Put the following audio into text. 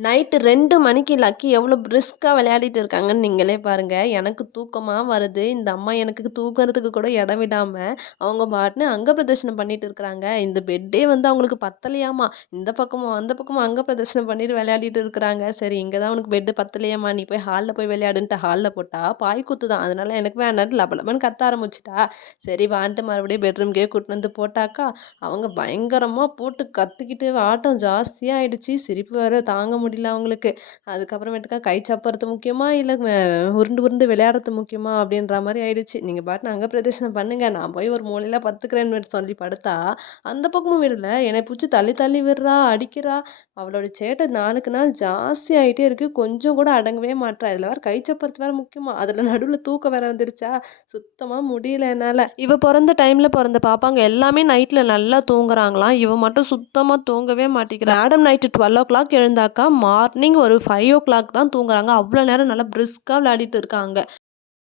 Night 2 மணிக்கு lucky எவ்வளோ பிரிஸ்கா விளையாடிட்டு இருக்காங்கன்னு நீங்களே பாருங்க. எனக்கு தூக்கமா வருது. இந்த அம்மா எனக்கு தூங்குறதுக்கு கூட இடம் விடாம, அவங்க பாட்டுன்னு அங்க பிரதர்ஷனம் பண்ணிட்டு இருக்கிறாங்க. இந்த பெட்டே வந்து அவங்களுக்கு பத்தலையாமா. இந்த பக்கமும், அந்த பக்கமும் அங்க பிரதர்ஷனம் பண்ணிட்டு விளையாடிட்டு இருக்கிறாங்க. சரி இங்க தான் உனக்கு பெட் பத்தலையாம்மா, நீ போய் ஹால்ல போய் விளையாடுன்ட்டு ஹால்ல போட்டா, பாய் குத்து தான். அதனால எனக்கு வேணான்ட்டு லபலபன்னு கத்த ஆரம்பிச்சுட்டா. சரி வான்ட்டு மறுபடியும் பெட்ரூம்க்கே கூட்டிட்டு வந்து போட்டாக்கா, அவங்க பயங்கரமா போட்டு கத்திக்கிட்டு ஆட்டம் ஜாஸ்தியா ஆயிடுச்சு. சிரிப்பு வேற தாங்க முடியல அவங்களுக்கு. அதுக்கப்புறமேட்டுக்கா கை சப்பறது முக்கியமா, இல்ல உருண்டு உருண்டு விளையாடுறது முக்கியமா அப்படின்ற மாரி ஆயிடுச்சு. நீங்க பாட்டுன்னு அங்க பிரதர்ஷனம் பண்ணுங்க. நான் போய் ஒரு மூலையில படுத்துக்கிறேன்னு சொல்லி படுத்தா, அந்த பக்கமும் விடல. என்னை புடிச்சு தள்ளி தள்ளி விடுறா, அடிக்கிறா. அவளோட சேட்டை நாளுக்கு நாள் ஜாஸ்தி ஆயிட்டே இருக்கு. கொஞ்சம் கூட அடங்கவே மாட்றா. இதுல வேற கை சப்பறது வேற முக்கியமா. அதுல நடுவுல தூக்கம் வேற வந்துருச்சா, சுத்தமா முடியல என்னால. இவ பொறந்த டைம்ல பொறந்த பாப்பாங்க எல்லாமே நைட்ல நல்லா தூங்குறாங்களாம். இவ மட்டும் சுத்தமா தூங்கவே மாட்டேங்கிறா. மேடம் நைட்டு 12:00 எழுந்தாக்கா, மார்னிங் ஒரு 5:00 தான் தூங்குறாங்க. அவ்ளோ நேரம் நல்லா பிரிஸ்கா விளையாடிட்டு இருக்காங்க.